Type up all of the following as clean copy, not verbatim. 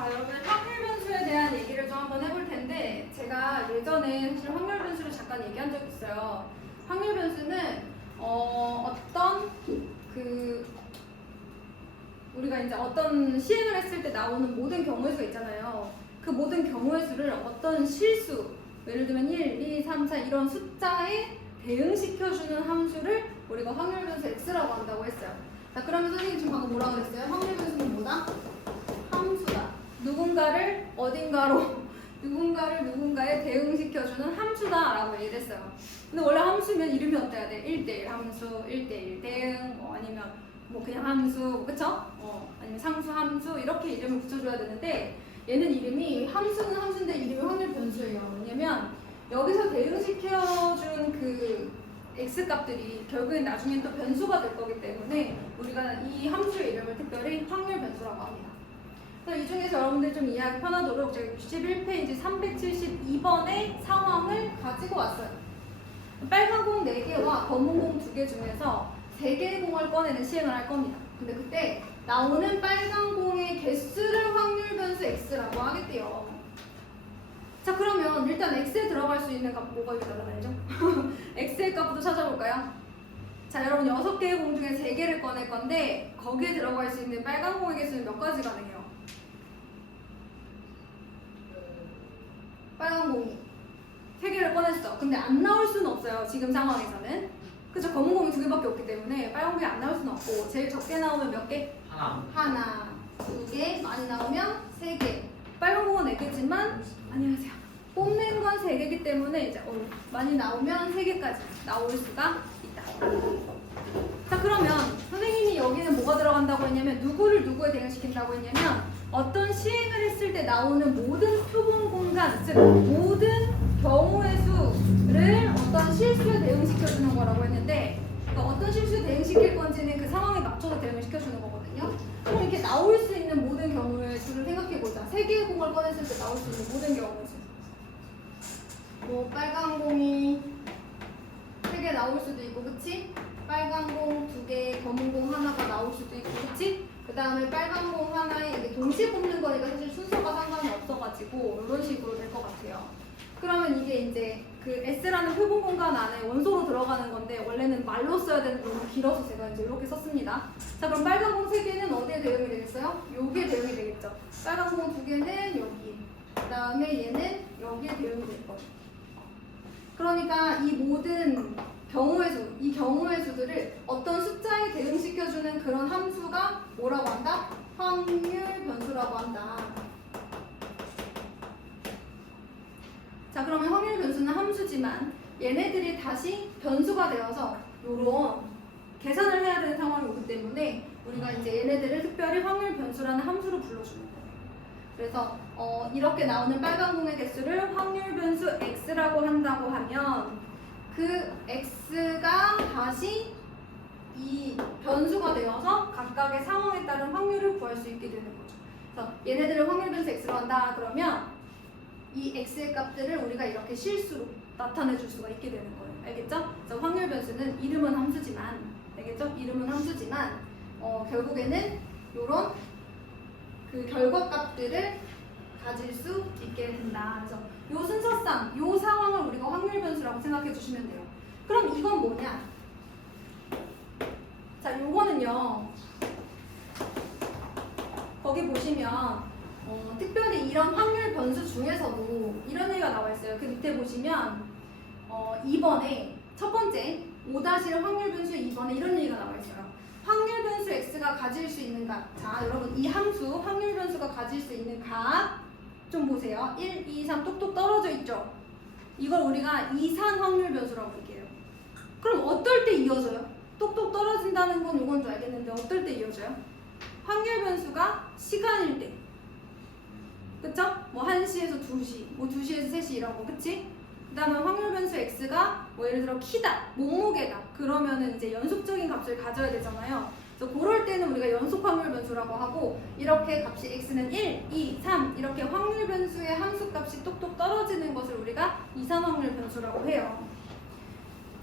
자, 여러분 확률 변수에 대한 얘기를 좀 한번 해볼 텐데 제가 예전에 사실 확률 변수를 잠깐 얘기한 적이 있어요. 확률 변수는 어떤 우리가 이제 어떤 시행을 했을 때 나오는 모든 경우의 수가 있잖아요. 그 모든 경우의 수를 어떤 실수, 예를 들면 1, 2, 3, 4 이런 숫자에 대응시켜주는 함수를 우리가 확률 변수 x라고 한다고 했어요. 자, 그러면 선생님 지금 방금 뭐라고 그랬어요? 확률 변수는 뭐다? 함수다. 누군가를 어딘가로 누군가를 누군가에 대응시켜주는 함수다라고 얘기를 했어요. 근데 원래 함수면 이름이 어때야 돼? 1대1 함수, 1대1 대응, 아니면 뭐 그냥 함수, 그쵸? 아니면 상수, 함수 이렇게 이름을 붙여줘야 되는데 얘는 이름이 함수는 함수인데 이름이 확률 변수예요. 왜냐면 여기서 대응시켜준 그 x값들이 결국엔 나중엔 또 변수가 될 거기 때문에 우리가 이 함수의 이름을 특별히 확률 변수라고 합니다. 그래서 이 중에서 여러분들 좀 이해하기 편하도록 제가 61페이지 372번의 상황을 가지고 왔어요. 빨간 공 4개와 검은 공 2개 중에서 3개의 공을 꺼내는 시행을 할 겁니다. 근데 그때 나오는 빨간 공의 개수를 확률 변수 x라고 하겠대요. 자, 그러면 일단 x에 들어갈 수 있는 값 뭐가 있다고 말이죠? x의 값부터 찾아볼까요? 자, 여러분 6개의 공 중에 3개를 꺼낼 건데 거기에 들어갈 수 있는 빨간 공의 개수는 몇 가지 가능해요? 빨간 공이 3개를 꺼냈어. 근데 안 나올 수는 없어요. 지금 상황에서는. 그죠? 검은 공이 2개밖에 없기 때문에 빨간 공이 안 나올 수는 없고 제일 적게 나오면 몇 개? 하나, 2개, 많이 나오면 3개. 빨간 공은 4개지만 안녕하세요. 뽑는 건 3개이기 때문에 이제 많이 나오면 3개까지 나올 수가 있다. 자, 그러면 선생님이 여기는 뭐가 들어간다고 했냐면 누구를 누구에 대응시킨다고 했냐면 어떤 시행을 했을 때 나오는 모든 표본 공간, 즉 모든 경우의 수를 어떤 실수에 대응시켜주는 거라고 했는데 그러니까 어떤 실수에 대응시킬 건지는 그 상황에 맞춰서 대응을 시켜주는 거거든요. 그럼 이렇게 나올 수 있는 모든 경우의 수를 생각해보자. 3개의 공을 꺼냈을 때 나올 수 있는 모든 경우의 수. 뭐 빨간 공이 3개 나올 수도 있고, 그치? 빨간 공 2개, 검은 공 하나가 나올 수도 있고, 그치? 그 다음에 빨간 공 하나에 이게 동시에 뽑는 거니까 사실 순서가 상관이 없어가지고 이런 식으로 될 것 같아요. 그러면 이게 이제 그 S라는 표본 공간 안에 원소로 들어가는 건데 원래는 말로 써야 되는데 너무 길어서 제가 이제 이렇게 썼습니다. 자, 그럼 빨간 공 3개는 어디에 대응이 되겠어요? 여기에 대응이 되겠죠. 빨간 공 2개는 여기, 그 다음에 얘는 여기에 대응이 될 거예요. 그러니까 이 모든 경우의 수, 이 경우의 수들을 어떤 숫자에 대응시켜주는 그런 함수가 뭐라고 한다? 확률 변수라고 한다. 자, 그러면 확률 변수는 함수지만 얘네들이 다시 변수가 되어서 요런 계산을 해야 되는 상황이 오기 때문에 우리가 이제 얘네들을 특별히 확률 변수라는 함수로 불러주는 거예요. 그래서 이렇게 나오는 빨간 공의 개수를 확률 변수 x라고 한다고 하면 그 x가 다시 이 변수가 되어서 각각의 상황에 따른 확률을 구할 수 있게 되는 거죠. 그래서 얘네들을 확률 변수 x로 한다 그러면 이 x의 값들을 우리가 이렇게 실수로 나타내 줄 수가 있게 되는 거예요. 알겠죠? 그래서 확률 변수는 이름은 함수지만, 알겠죠? 이름은 함수지만 결국에는 이런 그 결과 값들을 가질 수 있게 된다. 그래서 요 순서상 요 상황을 우리가 확률 변수라고 생각해 주시면 돼요. 그럼 이건 뭐냐? 자, 요거는요. 거기 보시면 특별히 이런 확률 변수 중에서도 이런 얘기가 나와 있어요. 그 밑에 보시면 2번에 첫 번째 5-1 확률 변수 2번에 이런 얘기가 나와 있어요. 확률 변수 x가 가질 수 있는 값. 자, 여러분 이 함수 확률 변수가 가질 수 있는 값 좀 보세요. 1, 2, 3 똑똑 떨어져 있죠? 이걸 우리가 이산 확률 변수라고 얘기해요. 그럼 어떨 때 이어져요? 똑똑 떨어진다는 건 이건 줄 알겠는데 어떨 때 이어져요? 확률 변수가 시간일 때. 그쵸? 뭐 1시에서 2시, 뭐 2시에서 3시 이런 거, 그치? 그 다음에 확률 변수 x가 뭐 예를 들어 키다, 몸무게다. 그러면은 이제 연속적인 값을 가져야 되잖아요. 그래서 그럴 때는 우리가 연속 확률 변수라고 하고 이렇게 값이 x는 1, 2, 3 이렇게 확률 변수의 함수 값이 똑똑 떨어지는 것을 우리가 이산 확률 변수라고 해요.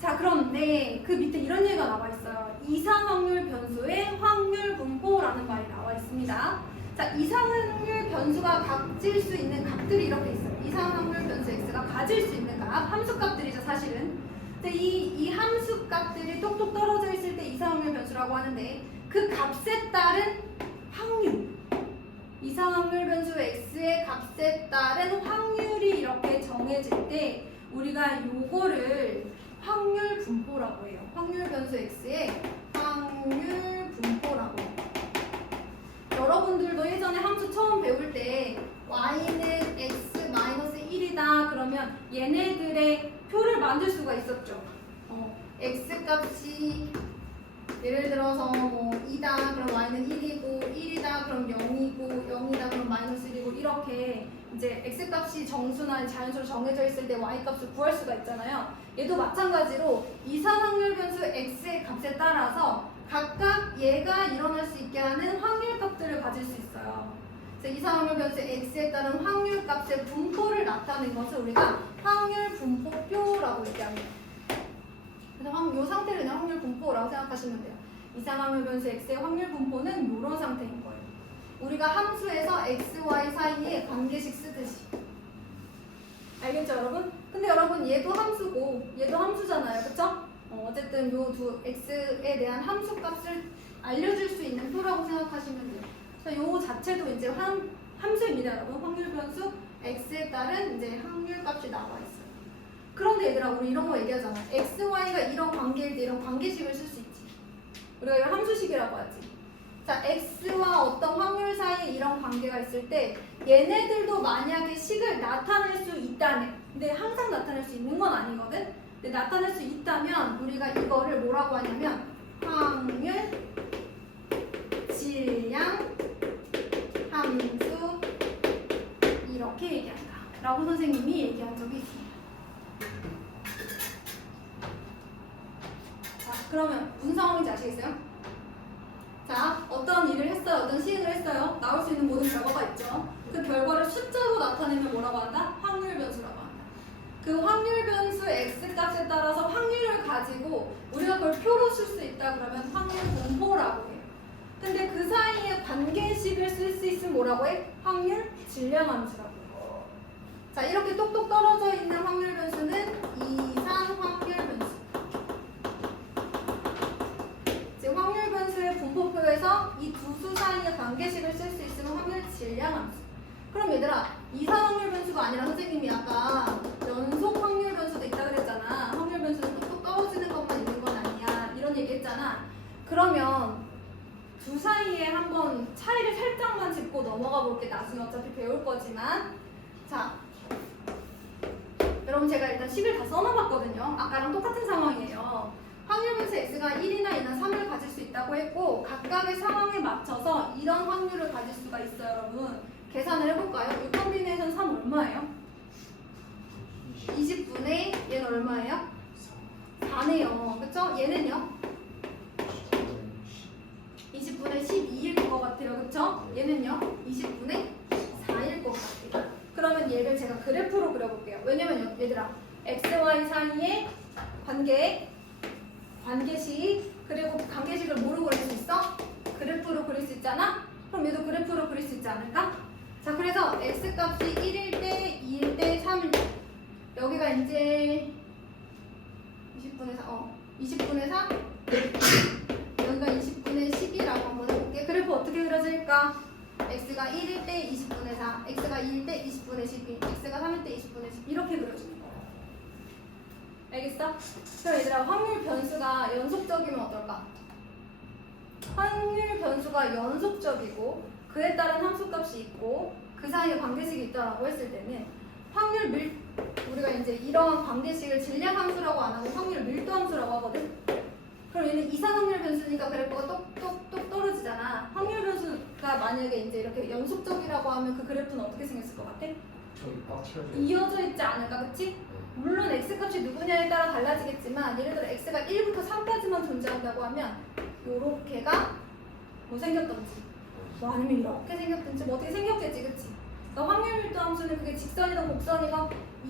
자, 그런데 그 밑에 이런 얘기가 나와 있어요. 이산 확률 변수의 확률 분포라는 말이 나와 있습니다. 자, 이상확률 변수가 가질 수 있는 값들이 이렇게 있어요. 이상확률 변수 x가 가질 수 있는 값, 함수값들이죠 사실은. 근데 이 함수값들이 똑똑 떨어져 있을 때 이상확률 변수라고 하는데 그 값에 따른 확률, 이상확률 변수 x의 값에 따른 확률이 이렇게 정해질 때 우리가 요거를 확률 분포라고 해요. 확률 변수 x의 확률 분포라고 해요. 여러분들도 예전에 함수 처음 배울 때 y는 x-1이다 그러면 얘네들의 표를 만들 수가 있었죠. x값이 예를 들어서 뭐 2다 그럼 y는 1이고 1이다 그럼 0이고 0이다 그럼 마이너스 1이고 이렇게 이제 x값이 정수나 자연수로 정해져 있을 때 y값을 구할 수가 있잖아요. 얘도 마찬가지로 이상확률 변수 x의 값에 따라서 각각 얘가 일어날 수 있게 하는 확률값들을 가질 수 있어요. 그래서 이상확률 변수 x에 따른 확률값의 분포를 나타낸 것을 우리가 확률 분포표라고 얘기합니다. 그래서 이 상태를 그냥 확률 분포라고 생각하시면 돼요. 이상확률 변수 x의 확률 분포는 이런 상태인 거예요. 우리가 함수에서 x, y 사이에 관계식 쓰듯이. 알겠죠 여러분? 근데 여러분 얘도 함수고 얘도 함수잖아요. 그쵸? 어쨌든 요 두 x에 대한 함수값을 알려줄 수 있는 표라고 생각하시면 돼요. 그래서 요 자체도 이제 함수입니다 여러분. 확률 변수 x에 따른 이제 확률값이 나와 있어요. 그런데 얘들아 우리 이런 거 얘기하잖아. x, y가 이런 관계일 때 이런 관계식을 쓸 수 있지. 우리가 이걸 함수식이라고 하지. 자, x와 어떤 확률 사이에 이런 관계가 있을 때 얘네들도 만약에 식을 나타낼 수 있다면, 근데 항상 나타낼 수 있는 건 아니거든. 근데 나타낼 수 있다면 우리가 이거를 뭐라고 하냐면 확률, 질량, 함수 이렇게 얘기한다 라고 선생님이 얘기한 적이 있습니다. 자, 그러면 무슨 상황인지 아시겠어요? 자, 어떤 일을 했어요. 어떤 시행을 했어요. 나올 수 있는 모든 결과가 있죠. 그 결과를 숫자로 나타내면 뭐라고 한다? 확률 변수라고 한다. 그 확률 변수 x값에 따라서 확률을 가지고 우리가 그걸 표로 쓸 수 있다 그러면 확률 분포라고 해요. 근데 그 사이에 관계식을 쓸 수 있으면 뭐라고 해? 확률 질량 함수라고 해요. 자, 이렇게 똑똑 떨어져 있는 확률 변수는 이상 확률 변수. 확률 변수의 분포표에서 이 두 수 사이의 관계식을 쓸 수 있으면 확률 질량 함수. 그럼 얘들아, 이상 확률 변수가 아니라 선생님이 아까 연속 확률 변수도 있다 그랬잖아. 확률 변수는 뚝뚝 떨어지는 것만 있는 건 아니야. 이런 얘기 했잖아. 그러면 두 사이에 한번 차이를 살짝만 짚고 넘어가 볼게. 나중에 어차피 배울 거지만. 자, 여러분 제가 일단 식을 다 써놔봤거든요. 아까랑 똑같은 상황이에요. 확률 변수 x가 1이나 2나 3을 가질 수 있다고 했고 각각의 상황에 맞춰서 이런 확률을 가질 수가 있어요. 여러분 계산을 해볼까요? 6 컨비네이션 3 얼마예요? 20분의 얘는 얼마예요? 4네요. 그쵸? 얘는요? 20분의 12일 것 같아요. 그쵸? 얘는요? 20분의 4일 것 같아요. 그러면 얘를 제가 그래프로 그려볼게요. 왜냐면 얘들아 x, y 사이의 관계식, 그리고 관계식을 뭐로 그릴 수 있어? 그래프로 그릴 수 있잖아? 그럼 얘도 그래프로 그릴 수 있지 않을까? 자, 그래서 x값이 1일 때, 2일 때, 3일 때 여기가 이제 20분의 4, 20분의 4 여기가 20분의 10이라고 한번 해볼게. 그래프 어떻게 그려질까? x가 1일 때 20분의 4, x가 2일 때 20분의 12, x가 3일 때 20분의 10 이렇게 그려주는 거야. 알겠어? 그럼 얘들아 확률 변수가 연속적이면 어떨까? 확률 변수가 연속적이고 그에 따른 함수값이 있고 그 사이에 관계식이 있다라고 했을 때는 우리가 이제 이러한 관계식을 질량 함수라고 안 하고 확률 밀도 함수라고 하거든? 그럼 얘는 이상확률 변수니까 그래프가 똑똑똑 떨어지잖아. 확률 변수가 만약에 이제 이렇게 연속적이라고 하면 그 그래프는 어떻게 생겼을 것 같아? 이어져 있지 않을까, 그치? 물론 x값이 누구냐에 따라 달라지겠지만 예를 들어 x가 1부터 3까지만 존재한다고 하면 요렇게가 뭐 생겼던지 뭐 아니면 이렇게 생겼든지 뭐 어떻게 생겼겠지, 그치? 그러니까 확률 밀도 함수는 그게 직선이든 곡선이든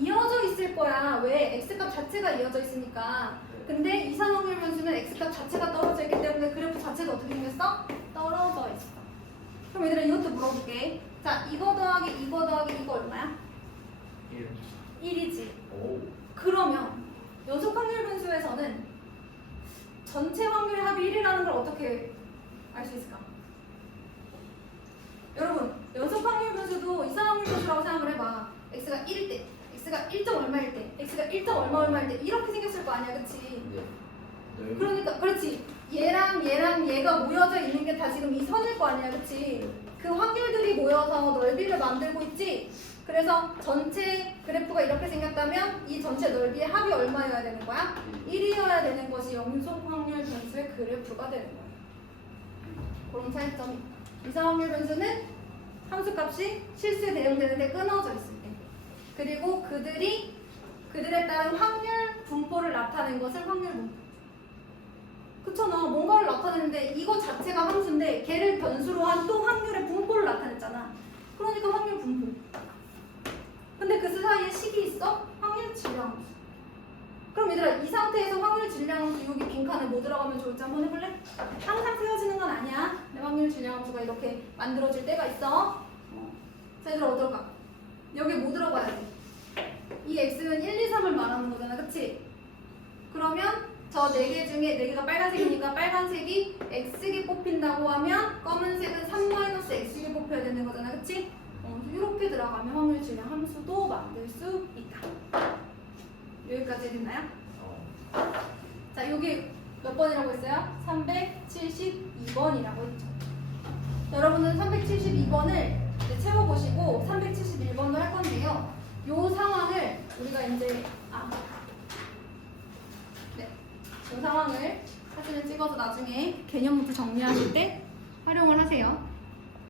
이어져 있을 거야. 왜? x값 자체가 이어져 있으니까. 근데 이상 확률 변수는 x값 자체가 떨어져 있기 때문에 그래프 자체가 어떻게 생겼어? 떨어져 있어. 그럼 얘들아 이것도 물어볼게. 자, 이거 더하기 이거 더하기 이거 얼마야? 1이지. 오. 그러면 연속 확률 분수에서는 전체 확률 합이 1이라는 걸 어떻게 알 수 있을까? 여러분, 연속 확률 분수도 이상 확률 분수라고 생각을 해봐. x가 1일 때, x가 1점 얼마일 때, x가 1점 얼마일 때 이렇게 생겼을 거 아니야, 그치? 네. 그러니까 그렇지. 얘랑 얘가 모여져 있는 게 다 지금 이 선일 거 아니야, 그치? 그 확률들이 모여서 넓이를 만들고 있지. 그래서 전체 그래프가 이렇게 생겼다면 이 전체 넓이의 합이 얼마여야 되는 거야? 1이어야 되는 것이 연속 확률 변수의 그래프가 되는 거야. 그런 차이점이 있다. 이상 확률 변수는 함수값이 실수에 대응되는데 끊어져 있을 때, 그리고 그들에 따른 확률 분포를 나타낸 것을 확률 분포. 그렇잖아. 뭔가를 나타내는데 이거 자체가 함수인데 걔를 변수로 한 또 확률의 분포를 나타냈잖아. 그러니까 확률 분포. 근데 그 사이에 식이 있어? 확률 질량 함수. 그럼 얘들아 이 상태에서 확률 질량 함수 여기 빈칸에 뭐 들어가면 좋을지 한번 해볼래? 항상 세워지는 건 아니야. 내 확률 질량 함수가 이렇게 만들어질 때가 있어. 자, 얘들아 어떨까? 여기 뭐 들어가야지? 이 x는 1, 2, 3을 말하는 거잖아, 그치? 그러면 저 4개 중에 4개가 빨간색이니까 빨간색이 x개 뽑힌다고 하면 검은색은 3-x개 뽑혀야 되는 거잖아, 그치? 이렇게 들어가면 확률 질량 함수도 만들 수 있다. 여기까지 됐나요? 자, 여기 몇 번이라고 했어요? 372번이라고 했죠. 여러분은 372번을 채워보시고 371번도 할 건데요. 이 상황을 우리가 이제 이 상황을 사진을 찍어서 나중에 개념부터 정리하실 때 활용을 하세요.